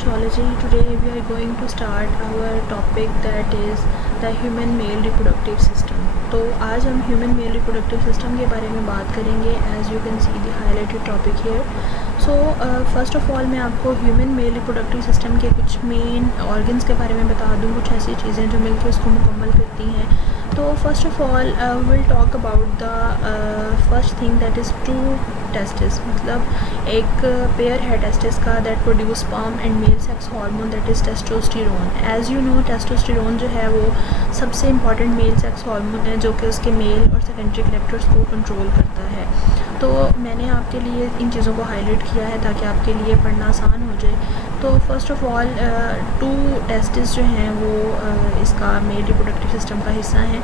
Sociology. Today we are going to start our topic that is the human male reproductive system. तो आज हम human male reproductive system के बारे में बात करेंगे. As you can see the highlighted topic here. So first of all मैं आपको human male reproductive system के कुछ main organs के बारे में बता दूँ, कुछ ऐसी चीज़ें जो मिलकर उसको मुकम्मल करती हैं. तो first of all will talk about the first thing that is two testis. मतलब एक पेयर है टेस्टिस का that produce sperm and male sex hormone that is testosterone. As you know testosterone जो है वो सबसे इम्पॉर्टेंट मेल सेक्स हार्मोन है जो कि उसके मेल और सेकेंडरी कैरेक्टर्स को कंट्रोल करता है. तो मैंने आपके लिए इन चीज़ों को हाईलाइट किया है ताकि आपके लिए पढ़ना आसान हो जाए. तो first of all two testis जो हैं वो इसका मेल रिप्रोडक्टिव सिस्टम का हिस्सा हैं.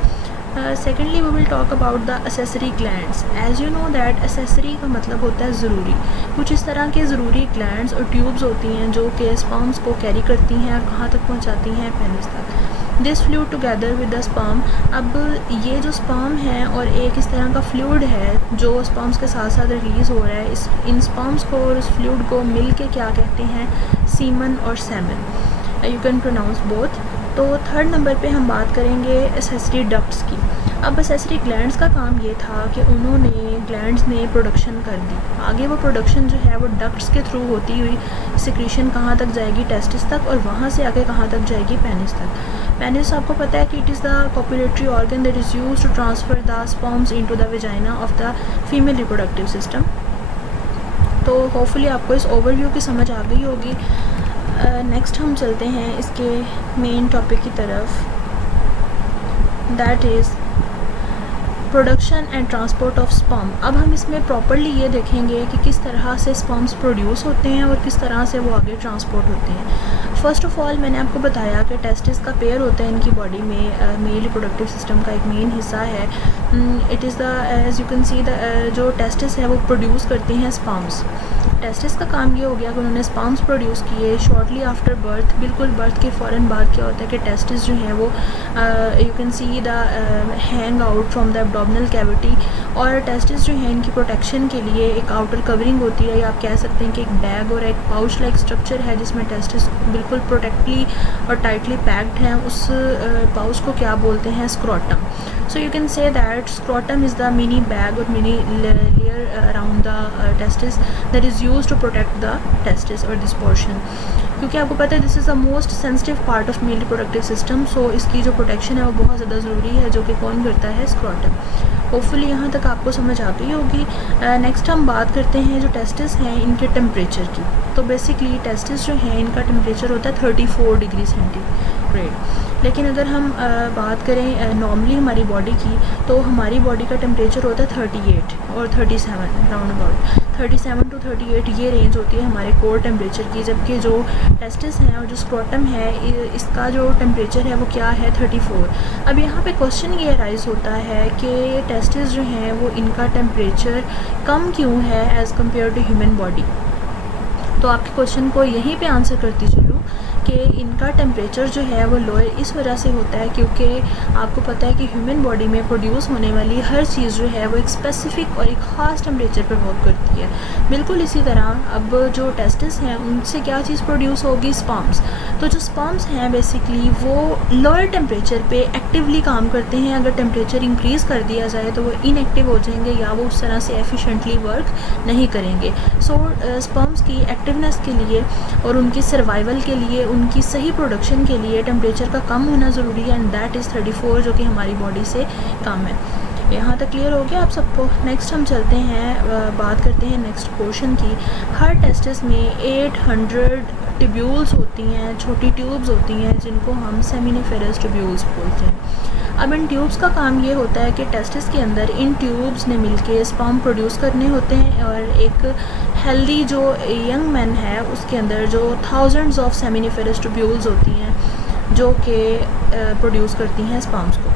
Secondly we will talk about the accessory glands. As you know that accessory का मतलब होता है ज़रूरी. कुछ इस तरह के ज़रूरी ग्लैंड्स और ट्यूब्स होती हैं जो कि स्पर्म्स को कैरी करती हैं और कहाँ तक पहुँचाती हैं, पेनिस तक. This fluid together with the sperm. अब ये जो स्पर्म है और एक इस तरह का फ्लूइड है जो स्पर्म्स के साथ साथ रिलीज़ हो रहा है, इन स्पर्म्स को और उस फ्लूइड को मिल के क्या कहते हैं, सीमन और semen. You can pronounce both. तो थर्ड नंबर पे हम बात करेंगे एसेसरी डक्ट्स की. अब एसेसरी ग्लैंड्स का काम ये था कि उन्होंने ग्लैंड्स ने प्रोडक्शन कर दी. आगे वो प्रोडक्शन जो है वो डक्ट्स के थ्रू होती हुई सिक्रीशन कहाँ तक जाएगी, टेस्टिस तक, और वहाँ से आगे कहाँ तक जाएगी, पेनिस तक. पेनिस आपको पता है कि it is the copulatory organ that is used to transfer the sperms into the vagina of the female reproductive system. तो होपफुली आपको इस ओवरव्यू की समझ आ गई होगी. नेक्स्ट हम चलते हैं इसके मेन टॉपिक की तरफ, that is production and transport of sperm. अब हम इसमें प्रॉपर्ली ये देखेंगे कि किस तरह से स्पर्म्स प्रोड्यूस होते हैं और किस तरह से वो आगे ट्रांसपोर्ट होते हैं. फ़र्स्ट ऑफ़ ऑल मैंने आपको बताया कि टेस्टिस का पेयर होता है इनकी बॉडी में, मेल रिप्रोडक्टिव सिस्टम का एक मेन हिस्सा है. It is the as you can see the जो टेस्टिस है वो प्रोड्यूस करते हैं स्पर्म्स. टेस्टिस का काम ये हो गया कि उन्होंने स्पर्म्स प्रोड्यूस किए शॉर्टली आफ्टर बर्थ. बिल्कुल बर्थ के फ़ौरन बाद क्या होता है कि टेस्टिस जो है वो you can see the hang out from the abdominal cavity. और टेस्टिस जो है इनकी प्रोटेक्शन के लिए एक आउटर कवरिंग होती है, या आप कह सकते हैं कि एक बैग और एक पाउच लाइक स्ट्रक्चर है जिसमें टेस्टिस बिल्कुल प्रोटेक्टली और टाइटली पैक्ड हैं. उस पाउच को क्या बोलते हैं, scrotum. So you can say that scrotum is the mini bag or mini layer around the testis that is used to protect the testis or this portion. क्योंकि आपको पता है this is the most sensitive part of male reproductive system. So इसकी जो protection है वो बहुत ज़्यादा ज़रूरी है, जो कि कौन करता है, स्क्रोटम. होपफुली यहाँ तक आपको समझ आ गई होगी. नेक्स्ट हम बात करते हैं जो टेस्टिस हैं इनके टेम्परेचर की. तो बेसिकली टेस्टिस जो हैं इनका टेम्परेचर होता है 34 डिग्री सेंटीग्रेड. लेकिन अगर हम बात करें नॉर्मली हमारी बॉडी की, तो हमारी बॉडी का टेम्परेचर होता है 38 और 37 राउंड अबाउट. 37 टू 38 ये रेंज होती है हमारे कोर टेम्परेचर की. जबकि जो टेस्टिस हैं और जो स्क्रोटम है इसका जो टेम्परेचर है वो क्या है, 34. अब यहाँ पे क्वेश्चन ये राइज होता है कि टेस्टिस जो हैं वो इनका टेम्परेचर कम क्यों है as compared to human body. तो आपके क्वेश्चन को यहीं पे आंसर करती चलूँ कि इनका टेम्परेचर जो है वो लोअर इस वजह से होता है क्योंकि आपको पता है कि ह्यूमन बॉडी में प्रोड्यूस होने वाली हर चीज़ जो है वो एक स्पेसिफ़िक और एक ख़ास टेम्परेचर पर वर्क करती है. बिल्कुल इसी तरह अब जो टेस्टिस हैं उनसे क्या चीज़ प्रोड्यूस होगी, स्पर्म्स. तो जो स्पर्म्स हैं बेसिकली वो लोअर टेम्परेचर पे एक्टिवली काम करते हैं. अगर टेम्परेचर इंक्रीज़ कर दिया जाए तो वो इनएक्टिव हो जाएंगे या वो उस तरह से एफिशिएंटली वर्क नहीं करेंगे. सो स्पर्म्स की एक्टिवनेस के लिए और उनकी सर्वाइवल के लिए, उनकी सही प्रोडक्शन के लिए टेम्परेचर का कम होना ज़रूरी है, एंड दैट इज़ 34 जो कि हमारी बॉडी से कम है. यहाँ तक क्लियर हो गया आप सबको. नेक्स्ट हम चलते हैं, बात करते हैं नेक्स्ट पोर्शन की. हर टेस्टिस में 800 ट्यूब्यूल्स होती हैं, छोटी ट्यूब्स होती हैं जिनको हम सेमिनिफेरस ट्यूब्यूल्स बोलते हैं. अब इन ट्यूब्स का काम ये होता है कि टेस्टिस के अंदर इन ट्यूब्स ने मिलके स्पर्म प्रोड्यूस करने होते हैं, और एक हेल्दी जो यंग मैन है उसके अंदर जो थाउजेंड्स ऑफ सेमिनिफेरस ट्यूब्यूल्स होती हैं जो कि प्रोड्यूस करती हैं स्पर्म्स को.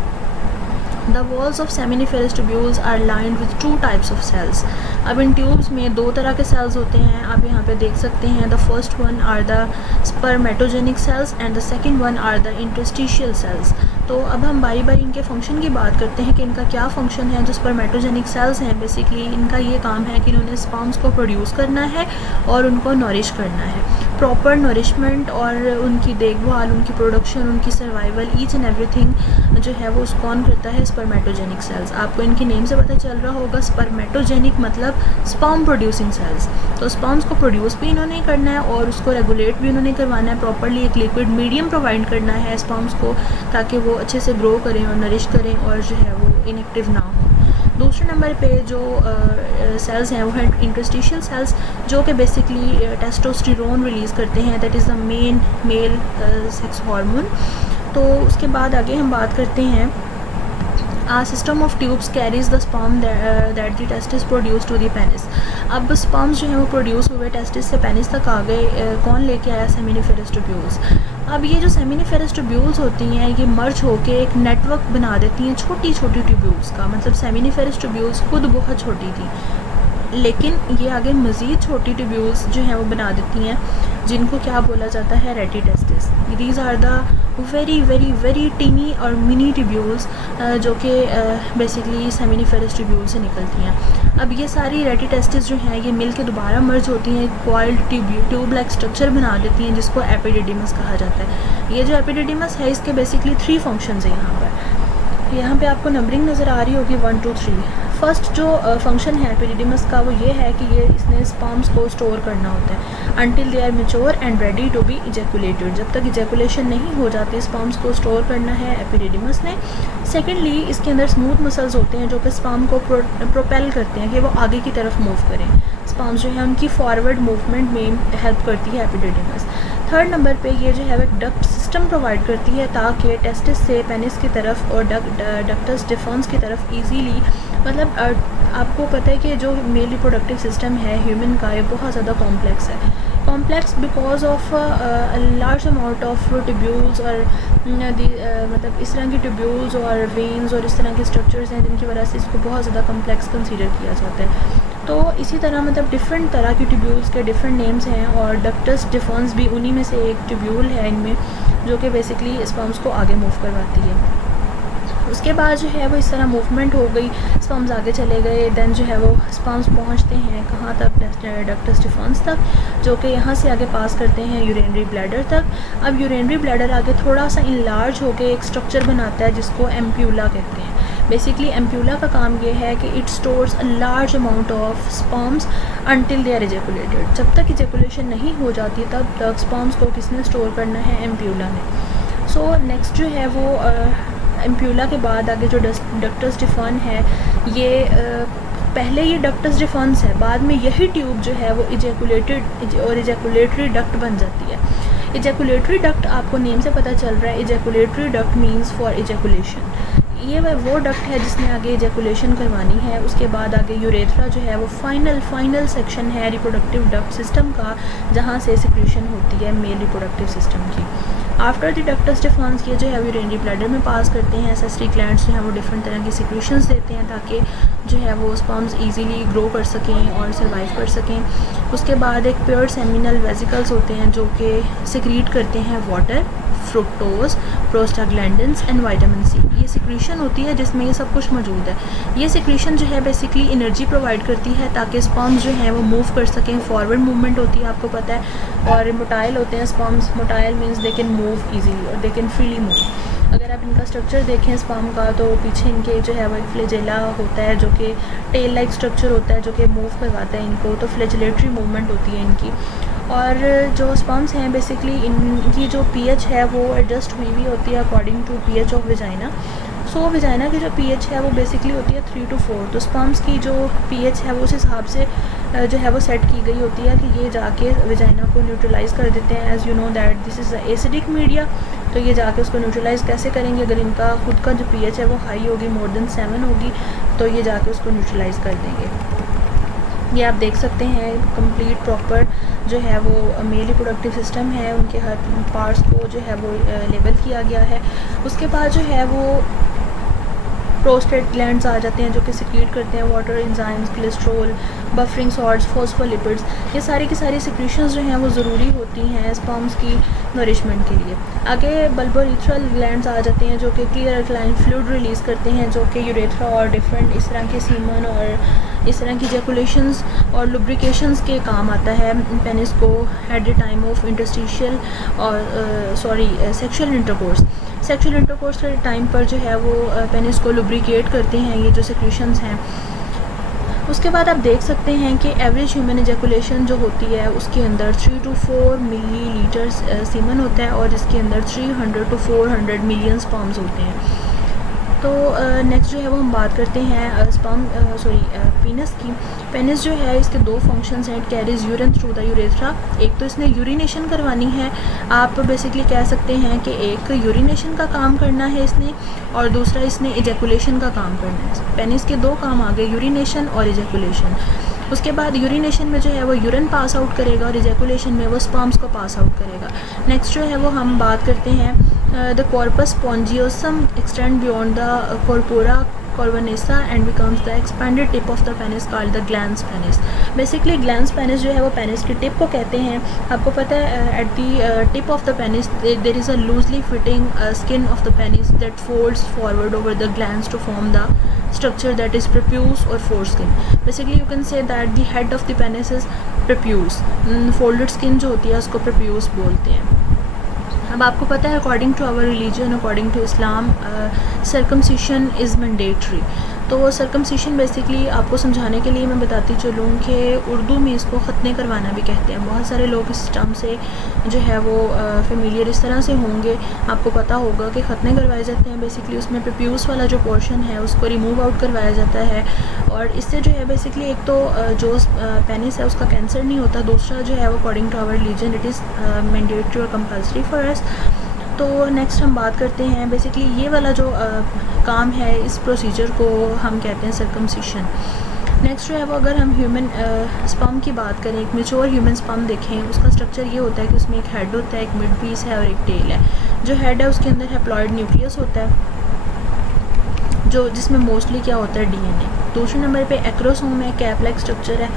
The walls of seminiferous tubules are lined with two types of cells. अब इन ट्यूब्स में दो तरह के सेल्स होते हैं, आप यहाँ पे देख सकते हैं. The first one are the spermatogenic cells and the second one are the interstitial cells. तो अब हम बारी बारी इनके फंक्शन की बात करते हैं कि इनका क्या फंक्शन है. जो स्पर्मेटोजेनिक सेल्स हैं बेसिकली इनका ये काम है कि इन्होंने स्पर्म्स को प्रोड्यूस करना है और उनको नॉरिश करना है. प्रॉपर नरिशमेंट और उनकी देखभाल, उनकी प्रोडक्शन, उनकी सर्वाइवल, ईच एंड एवरीथिंग जो है वो कौन करता है? स्पर्मेटोजेनिक सेल्स। आपको इनके नेम से पता चल रहा होगा, स्पर्मेटोजेनिक मतलब स्पर्म प्रोड्यूसिंग सेल्स। तो स्पर्म्स को प्रोड्यूस भी इन्होंने ही करना है और उसको रेगुलेट भी उन्होंने करवाना है, प्रॉपरली एक लिक्विड मीडियम प्रोवाइड करना है स्पर्म्स को, ताकि वो अच्छे से ग्रो करें और नरिश करें और जो है वो इनएक्टिव ना हो। दूसरे नंबर पे जो सेल्स हैं वो हैं इंटरस्टिशियल सेल्स, जो कि बेसिकली टेस्टोस्टेरोन रिलीज़ करते हैं, that is the main mail sex hormone. तो उसके बाद आगे हम बात करते हैं, A system of tubes carries the sperm that the testis produce to the penis। अब स्पर्म्स जो हैं वो प्रोड्यूस हुए टेस्टिस से पेनिस तक आ गए, कौन लेके आया? Seminiferous tubules. अब ये जो सेमिनिफेरस ट्यूब्यूल्स होती हैं ये मर्ज होके एक नेटवर्क बना देती हैं छोटी छोटी ट्यूब्यूल्स का। मतलब सेमिनिफेरस ट्यूब्यूल्स खुद बहुत छोटी थी, लेकिन ये आगे मज़ीद छोटी ट्यूब्यूल्स जो हैं वो बना देती हैं, जिनको क्या बोला जाता है? Rete testis. These are the very very very tiny और मिनी ट्यूब्यूल्स जो कि बेसिकली सेमिनिफेरस ट्यूब्यूल से निकलती हैं। अब ये सारी रेटी टेस्टिस जो हैं ये मिल के दोबारा मर्ज होती हैं, कॉइल्ड ट्यूब लाइक स्ट्रक्चर बना देती हैं, जिसको एपिडिडिमस कहा जाता है। ये जो एपिडिडिमस है इसके बेसिकली 3 फंक्शंस हैं। यहाँ पे आपको नंबरिंग नज़र आ रही होगी 1 2 3। फर्स्ट जो फंक्शन है एपिडिडिमस का वो ये है कि ये इसने स्पर्म्स को स्टोर करना होता है until they are mature and ready to be ejaculated. जब तक इजैकुलेशन नहीं हो जाते स्पर्म्स को स्टोर करना है एपिडिडिमस ने। सेकेंडली इसके अंदर स्मूथ मसल्स होते हैं जो कि स्पर्म को प्रोपेल करते हैं कि वो आगे की तरफ मूव करें। स्पर्म्स जो है उनकी फॉरवर्ड मूवमेंट में हेल्प करती है एपिडिडिमस। थर्ड नंबर पे ये जो है एक डक्ट सिस्टम प्रोवाइड करती है ताकि टेस्टिस से पेनिस की तरफ और डक्टस डिफरेंस की तरफ इजीली, मतलब आपको पता है कि जो मेल रिप्रोडक्टिव सिस्टम है ह्यूमन का ये बहुत ज़्यादा कॉम्प्लेक्स है। Complex because of large amount of tubules और मतलब इस तरह की ट्यूब्यूल्स और वेन्स और इस तरह के स्ट्रक्चर्स हैं जिनकी वजह से इसको बहुत ज़्यादा कॉम्प्लेक्स कंसीडर किया जाता है। तो इसी तरह मतलब डिफरेंट तरह की ट्यूब्यूल्स के डिफरेंट नेम्स हैं और डक्टस डिफरेंस भी उन्हीं में से एक ट्यूब्यूल है इनमें, जो कि बेसिकली स्पर्म्स को आगे मूव करवाती है। उसके बाद जो है वो इस तरह मूवमेंट हो गई, स्पर्म्स आगे चले गए, देन जो है वो स्पर्म्स पहुंचते हैं कहाँ तक? डक्टस डिफरेंस तक, जो कि यहाँ से आगे पास करते हैं यूरिनरी ब्लैडर तक। अब यूरिनरी ब्लैडर आगे थोड़ा सा इनलार्ज होकर एक स्ट्रक्चर बनाता है जिसको एम्प्यूला कहते हैं। बेसिकली एम्प्यूला का काम ये है कि it stores a large amount of sperms until they are ejaculated. जब तक इजैकुलेशन नहीं हो जाती तब तक स्पर्म्स को किसने स्टोर करना है? एम्प्यूला ने। सो नेक्स्ट जो है वो एम्प्यूला के बाद आगे जो डक्टस डिफर्न है ये पहले ये डक्टस डिफर्न्स है, बाद में यही ट्यूब जो है वो इजैकुलेटेड और इजैकुलेटरी डक्ट बन जाती है। इजैकुलेटरी डक्ट आपको नेम से पता चल रहा है, ejaculatory duct means for ejaculation. ये वो डक्ट है जिसने आगे इजैकुलेशन करवानी है। उसके बाद आगे यूरेथ्रा जो है वो फाइनल सेक्शन है रिप्रोडक्टिव डक्ट सिस्टम का, जहाँ से सिक्रीशन होती है मेल रिप्रोडक्टिव सिस्टम की। आफ्टर द डक्टस डिफरेंस ये जो है यूरिनरी ब्लैडर में पास करते हैं। सेसरी ग्लैंड्स जो है वो डिफरेंट तरह की सिक्रीशंस देते हैं ताकि जो है वो स्पर्म्स इजीली ग्रो कर सकें और सर्वाइव कर सकें। उसके बाद एक प्योर सेमिनल वेसिकल्स होते हैं जो कि सिक्रीट करते हैं water, fructose, prostaglandins and vitamin C. ये सिक्रीशन होती है जिसमें ये सब कुछ मौजूद है। ये सिक्रीशन जो है बेसिकली एनर्जी प्रोवाइड करती है ताकि स्पर्म्स जो हैं वो मूव कर सकें। फॉरवर्ड मूवमेंट होती है आपको पता है, और मोटाइल होते हैं sperms. Motile means they can move easily और दे कैन फ्रीली मूव। अगर आप इनका स्ट्रक्चर देखें स्पर्म का तो पीछे इनके जो है वो एक फ्लैजेला होता है जो कि टेल लाइक स्ट्रक्चर होता है जो कि मूव करवाता है इनको। तो फ्लैजिलेटरी मूवमेंट होती है इनकी। और जो स्पर्म्स हैं बेसिकली इनकी जो पीएच है वो एडजस्ट हुई हुई होती है according to pH of vagina. So vagina की जो पीएच है वो बेसिकली होती है 3 to 4। तो स्पर्म्स की जो पीएच है वो उस हिसाब से जो है वो सेट की गई होती है कि ये जाके विजाइना को न्यूट्रलाइज़ कर देते हैं। As you know that this is a acidic media, तो ये जाके उसको न्यूट्रलाइज़ कैसे करेंगे? अगर इनका खुद का जो पीएच है वो हाई होगी, मोर देन 7 होगी, तो ये जाके उसको न्यूट्रलाइज़ कर देंगे। ये आप देख सकते हैं कंप्लीट प्रॉपर जो है वो मेल रिप्रोडक्टिव सिस्टम है, उनके हर पार्ट्स को जो है वो लेबल किया गया है। उसके बाद जो है वो प्रोस्टेट ग्लैंड्स आ जाते हैं जो कि सिक्रीट करते हैं water, enzymes, cholesterol, buffering salts, phospholipids. ये सारी की सारी सिक्रीशंस जो हैं वो ज़रूरी होती हैं स्पर्म्स की नरिशमेंट के लिए। आगे बल्बोरेथ्रल ग्लैंड्स आ जाते हैं जो कि क्लियर अल्कलाइन फ्लूइड रिलीज़ करते हैं, जो कि यूरेथ्रा और डिफरेंट इस तरह के सीमन और इस तरह की जैकुलेशंस और लुब्रिकेशंस के काम आता है पेनिस को at the time of interstitial और सेक्शुअल इंटरकोर्स के टाइम पर जो है वो पेनिस को लुब्रिकेट करते हैं ये जो सेक्रेशंस हैं। उसके बाद आप देख सकते हैं कि एवरेज ह्यूमन एजैकुलेशन जो होती है उसके अंदर 3 to 4 मिलीलीटर सीमन होता है और इसके अंदर 300 to 400 मिलियन स्पर्म्स होते हैं। तो नेक्स्ट जो है वो हम बात करते हैं पेनिस की। पेनिस जो है इसके दो फंक्शंस हैं। It carries urine through the urethra. एक तो इसने यूरिनेशन करवानी है, आप बेसिकली कह सकते हैं कि एक यूरिनेशन का काम करना है इसने और दूसरा इसने एजैकुलेशन का काम करना है। पेनिस के दो काम आ गए, यूरिनेशन और एजैकुलेशन। उसके बाद यूरिनेशन में जो है वो यूरिन पास आउट करेगा और एजैकुलेशन में वो स्पर्म्स को पास आउट करेगा। नेक्स्ट जो है वो हम बात करते हैं the corpus spongiosum extend beyond the corpora cavernosa and becomes the expanded tip of the penis called the glans penis. Basically glans penis जो है वो पेनिस की टिप को कहते हैं। आपको पता है at the tip of the penis there is a loosely fitting skin of the penis that folds forward over the glands to form the structure that is prepuce or foreskin. Basically you can say that the head of the penis is prepuce. Folded skin जो होती है उसको prepuce बोलते हैं। अब आपको पता है according to our religion, according to Islam, circumcision is mandatory. तो सर्कमसिशन बेसिकली आपको समझाने के लिए मैं बताती चलूँ कि उर्दू में इसको ख़त्ने करवाना भी कहते हैं। बहुत सारे लोग इस टर्म से जो है वो फेमिलियर इस तरह से होंगे, आपको पता होगा कि ख़त्ने करवाए जाते हैं। बेसिकली उसमें प्यूस वाला जो पोर्शन है उसको रिमूव आउट करवाया जाता है और इससे जो है बेसिकली एक तो जो पेनिस है उसका कैंसर नहीं होता, दूसरा जो है वो according to our religion it is mandatory और कंपल्सरी फॉर अस। तो नेक्स्ट हम बात करते हैं बेसिकली ये वाला जो काम है, इस प्रोसीजर को हम कहते हैं सर्कमसिशन। नेक्स्ट जो है वो अगर हम ह्यूमन स्पर्म की बात करें, एक मैच्योर ह्यूमन स्पर्म देखें, उसका स्ट्रक्चर ये होता है कि उसमें एक हेड होता है, एक मिड पीस है और एक टेल है। जो हेड है उसके अंदर हैप्लॉइड न्यूक्लियस होता है जो जिसमें मोस्टली क्या होता है डीएनए। दूसरे नंबर पे एक्रोसोम है, कैप लाइक स्ट्रक्चर है।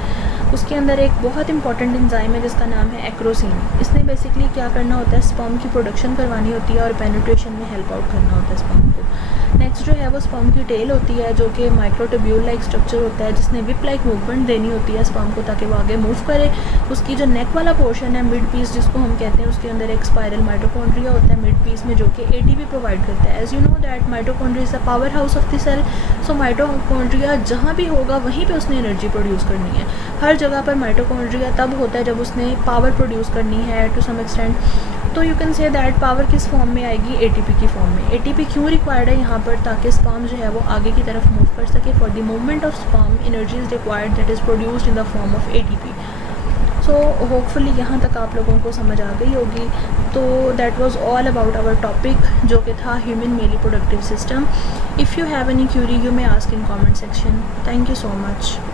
उसके अंदर एक बहुत इंपॉर्टेंट एंजाइम है जिसका नाम है एक्रोसिन। इसने बेसिकली क्या करना होता है, स्पर्म की प्रोडक्शन करवानी होती है और पेनिट्रेशन में हेल्प आउट करना होता है स्पर्म को। नेक्स्ट जो है वो स्पर्म की टेल होती है जो कि माइक्रोट्यूब्यूल लाइक स्ट्रक्चर होता है जिसने विप लाइक मूवमेंट देनी होती है स्पर्म को ताकि वो आगे मूव करे। उसकी जो नेक वाला पोर्शन है मिड पीस जिसको हम कहते हैं, उसके अंदर एक स्पाइरल माइटोकॉन्ड्रिया होता है मिड पीस में जो कि एटीपी प्रोवाइड करता है। As you know that mitochondria is the power house of the cell. So mitochondria जहाँ भी होगा वहीं पे उसने एनर्जी प्रोड्यूस करनी है। हर जगह पर माइटोकॉन्ड्रिया तब होता है जब उसने पावर प्रोड्यूस करनी है टू सम एक्सटेंट। तो you can say that power किस फॉर्म में आएगी, एटीपी की फॉर्म में। एटीपी क्यों रिक्वायर्ड है यहाँ पर, ताकि स्पर्म जो है वो आगे की तरफ मूव कर सके। For the movement of sperm energy is required that is produced in the form of ATP. So hopefully यहाँ तक आप लोगों को समझ आ गई होगी। तो that was all about our topic जो कि था human male reproductive system. If you have any query you may ask in comment section. Thank you so much.